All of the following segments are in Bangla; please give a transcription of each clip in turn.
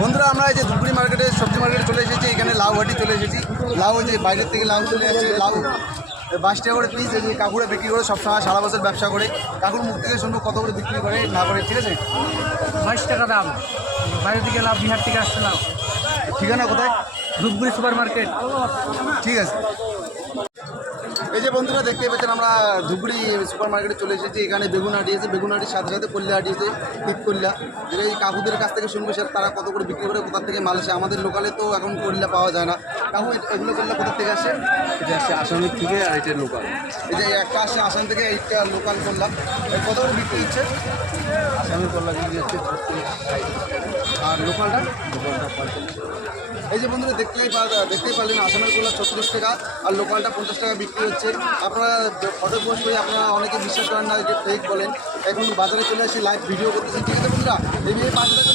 বন্ধুরা আমরা এই যে ধুপগুড়ি মার্কেটে সবজি মার্কেটে চলে এসেছি এখানে লাউ হাটি চলে এসেছি। লাউ যে বাইরের থেকে লাউ চলে আসছে লাউ বাইশ টাকা করে পিস এই যে কাকুরা বিক্রি করে সবসময় সারা বছর ব্যবসা করে। কাকুর মুখ থেকে শুনব কত করে বিক্রি করে না করে ঠিক আছে? বাইশ টাকা দাম। বাইরে থেকে লাভ বিহার থেকে আসছে লাভ ঠিকানা কোথায়? ধূপগুড়ি সুপার মার্কেট ঠিক আছে। এই যে বন্ধুরা দেখতে পাচ্ছেন, আমরা ধুবড়ি সুপার মার্কেটে চলে এসেছি। এখানে বেগুন হাটি আছে, বেগুন হাটির সাথে সাথে কল্যা হাটি আছে পিক কল্যা যেটা এই কাকুদের কাছ থেকে শুনব স্যার, তারা কত করে বিক্রি করে কোথার থেকে মাল আসে? আমাদের লোকালে তো এখন কল্যা পাওয়া যায় না। কাকু এগুলো কল্যা কোথার থেকে আসে? এটা আসছে আসামের থেকে আর এটা লোকাল এই যে একটা আসে আসাম থেকে এইটা লোকাল করলাম। কত করে বিক্রি হচ্ছে? আসামের কল্লা বিক্রি হচ্ছে আর লোকালটা লোকালটা পঁয়তাল্লিশ এই যে বন্ধুরা দেখতেই দেখতেই পারলেন আসামের কোলা ছত্রিশ টাকা আর লোকালটা পঞ্চাশ টাকা বিক্রি হচ্ছে। আপনারা ফটো পোস্ট করে আপনারা অনেকে বিশ্বাস করেন না যে ফেক বলেন। এখন বাজারে চলে আসি লাইভ ভিডিও করতেছি। ঠিক আছে বন্ধুরা? এই নিয়ে বাজারের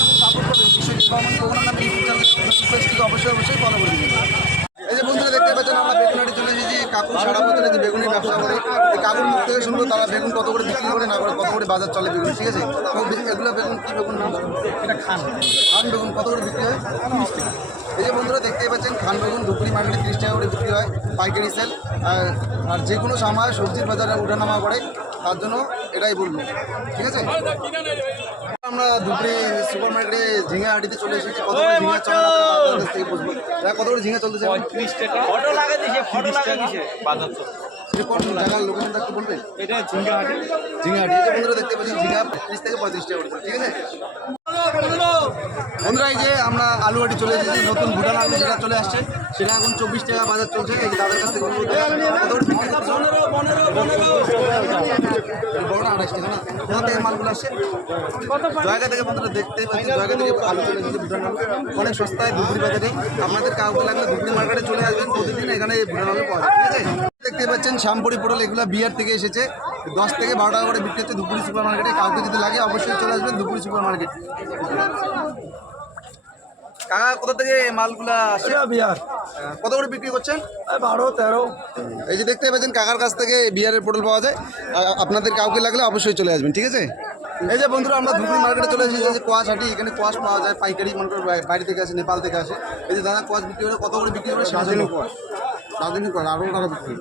তারা বেগুন কত করে বিক্রি করে না করে কত করে বাজার চলে বেগুন ঠিক আছে? এগুলো বেগুন কি বেগুন নাম? এটা খান। খান বেগুন কত করে বিক্রি হয়? তিরিশ টাকা। এই যে বন্ধুরা দেখতেই পাচ্ছেন খান বেগুন ধুপড়ি মার্কেটে তিরিশ টাকা করে বিক্রি হয় পাইকারি সেল। আর আর যে কোনো সময় সবজির বাজারে উঠানামা করে তার জন্য এটাই বলব ঠিক আছে? আমরা ধুপড়ি সুপার মার্কেটে ঝিঙা হাটিতে চলে এসেছি কত করে ঝিঙা চলে থেকে বুঝব। কত করে ঝিঙা চলতেছে? পঁয়ত্রিশ টাকা। ফটো লাগা দিছে ফটো লাগা দিছে। বাজার তো যে কোন জায়গার লোকেশনটা একটু বলবেন? এটা ঝিঙ্গাহাটি ঝিঙাহাটি এই যে বন্ধুরা দেখতে পাচ্ছেন? ঝিঙা ত্রিশ থেকে পঁয়ত্রিশ টাকা করে। ঠিক আছে? বন্ধুরা এই যে আমরা আলু হাটি চলে এসেছি নতুন ভুটান আলু যেটা চলে আসছে সেটা এখন চব্বিশ টাকা বাজার চলছে। এই যে তাদের কাছ থেকে টাকা না? কোথা মালগুলো আসছে? জায়গা থেকে বন্ধুরা দেখতেই পাচ্ছি জায়গা থেকে আলু চলে এসেছে ভুটান আলু। অনেক সস্তায় ধুবড়ি বাজারে। আপনাদের কাউকে লাগলে ধুবড়ি মার্কেটে চলে আসবেন। প্রতিদিন এখানে ভুটান আলু পাওয়া যায়। ঠিক আছে? দেখতে পাচ্ছেন শ্যামপুরি পোটল এগুলো বিহার থেকে এসেছে। দশ থেকে বারো টাকা করে বিক্রি হচ্ছে ধুপগুড়ি সুপার মার্কেটে কাউকে যদি লাগে অবশ্যই চলে আসবেন ধুপগুড়ি সুপার মার্কেট কাকা কোথা থেকে মালগুলা আসছে বিহার কত করে বিক্রি করছেন? বারো তেরো। এই যে দেখতে পাচ্ছেন কাকার কাছ থেকে বিয়ারের পটল পাওয়া যায়। আর আপনাদের কাউকে লাগলে অবশ্যই চলে আসবেন ঠিক আছে? এই যে বন্ধুরা আমরা ধুপগুড়ি মার্কেটে চলে এসেছি। যে কোয়াশ হাটি এখানে কোয়াশ পাওয়া যায় পাইকারি মনে বাইরে থেকে আসে নেপাল থেকে আসে। এই যে দাদা কোয়াশ বিক্রি করে কত করে বিক্রি করে সাজানো কোয়াশ আরও টাকা বিক্রি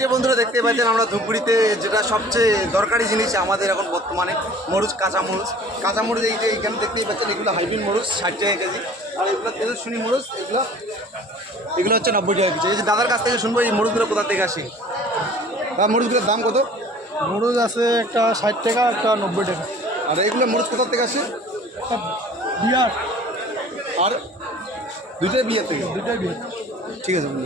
যে বন্ধুরা দেখতে পাচ্ছেন আমরা ধূপগুড়িতে যেটা সবচেয়ে দরকারি জিনিস আমাদের এখন বর্তমানে মরুচ কাঁচা মরুচ। কাঁচা মরুচ এই যে এখানে দেখতেই পাচ্ছেন এগুলো হাইব্রিড মরুচ ষাট টাকা কেজি। আর এগুলো তেজস্বিনী মরুচ এগুলো এগুলো হচ্ছে নব্বই টাকা কেজি। এই যে দাদার কাছ থেকে শুনব এই মরুচগুলো কোথা থেকে আসে? বা মরুচগুলোর দাম কত? মরুজ আছে একটা ষাট টাকা একটা নব্বই টাকা। আর এগুলো মরুচ কোথা থেকে আসে? বিহার। আর দুইটাই বিয়ে থেকে? দুটাই বিহার ঠিক আছে বন্ধু